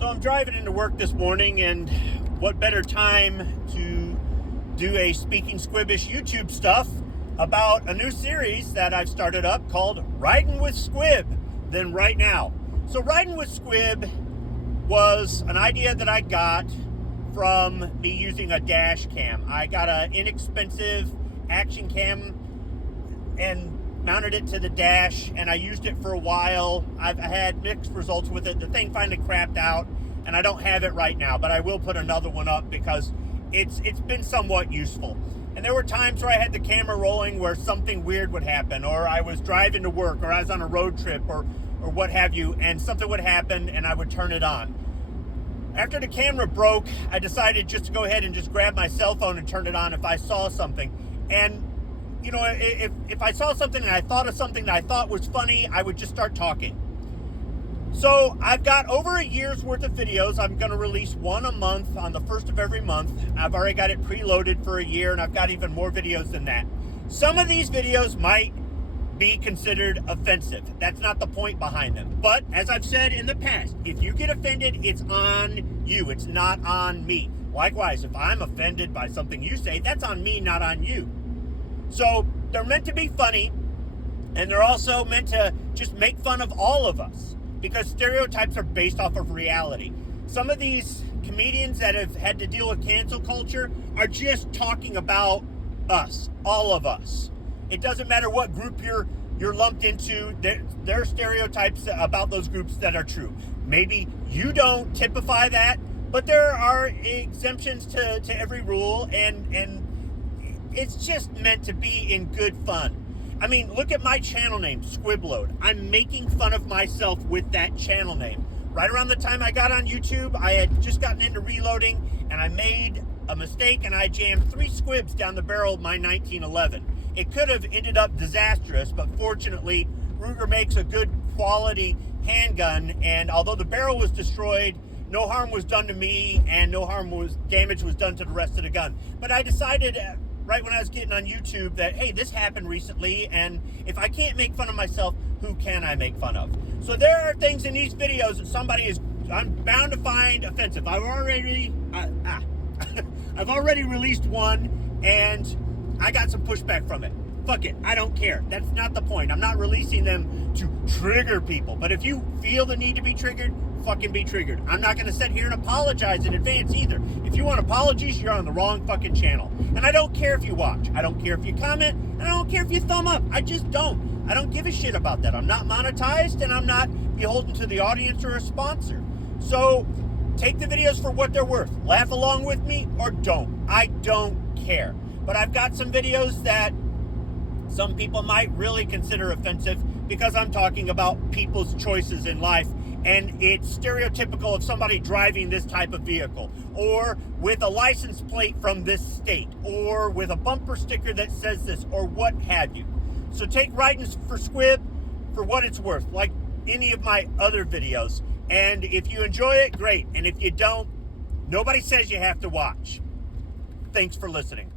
So I'm driving into work this morning, and what better time to do a Speaking Squibbish YouTube stuff about a new series that I've started up called Ridin with Squib than right now. So Ridin with Squib was an idea that I got from me using a dash cam. I got an inexpensive action cam and mounted it to the dash, and I used it for a while. I've had mixed results with it. The thing finally crapped out, and I don't have it right now, but I will put another one up because it's been somewhat useful. And there were times where I had the camera rolling where something weird would happen, or I was driving to work, or I was on a road trip, or what have you, and something would happen and I would turn it on. After the camera broke, I decided just to go ahead and just grab my cell phone and turn it on if I saw something. And you know, if I saw something and I thought of something that I thought was funny, I would just start talking. So I've got over a year's worth of videos. I'm going to release one a month on the first of every month. I've already got it preloaded for a year, and I've got even more videos than that. Some of these videos might be considered offensive. That's not the point behind them. But as I've said in the past, if you get offended, it's on you. It's not on me. Likewise, if I'm offended by something you say, that's on me, not on you. So they're meant to be funny, and they're also meant to just make fun of all of us, because stereotypes are based off of reality. Some of these comedians that have had to deal with cancel culture are just talking about us, all of us. It doesn't matter what group you're lumped into. There are stereotypes about those groups that are true. Maybe you don't typify that, but there are exemptions to every rule, and it's just meant to be in good fun. I mean, look at my channel name, Squibload. I'm making fun of myself with that channel name. Right around the time I got on YouTube, I had just gotten into reloading, and I made a mistake, and I jammed 3 squibs down the barrel of my 1911. It could have ended up disastrous, but fortunately, Ruger makes a good quality handgun, and although the barrel was destroyed, no harm was done to me, and damage was done to the rest of the gun. But I decided right when I was getting on YouTube that, hey, this happened recently, and if I can't make fun of myself, who can I make fun of? So there are things in these videos that I'm bound to find offensive. I've already released one, and I got some pushback from it. Fuck it, I don't care. That's not the point. I'm not releasing them to trigger people. But if you feel the need to be triggered, fucking be triggered. I'm not going to sit here and apologize in advance either. If you want apologies, you're on the wrong fucking channel. And I don't care if you watch. I don't care if you comment. And I don't care if you thumb up. I just don't. I don't give a shit about that. I'm not monetized, and I'm not beholden to the audience or a sponsor. So take the videos for what they're worth. Laugh along with me or don't. I don't care. But I've got some videos that some people might really consider offensive because I'm talking about people's choices in life, and it's stereotypical of somebody driving this type of vehicle, or with a license plate from this state, or with a bumper sticker that says this, or what have you. So take Ridin for Squib for what it's worth, like any of my other videos. And if you enjoy it, great. And if you don't, nobody says you have to watch. Thanks for listening.